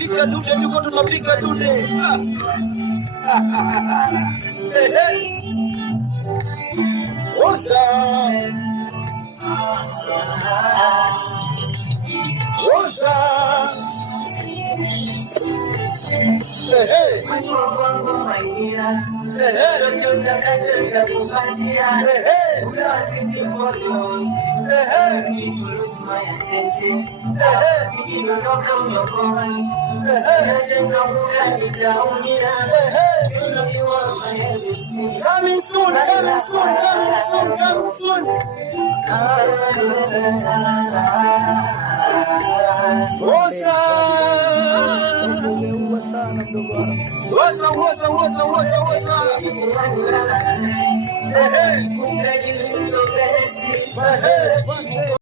tunapika dude, tuko tunapika dude. Wosa. Wosa. Coming soon, coming soon, coming soon, coming soon. Wosa. Wosa, wosa, wosa, wosa, wosa. Hey, hey.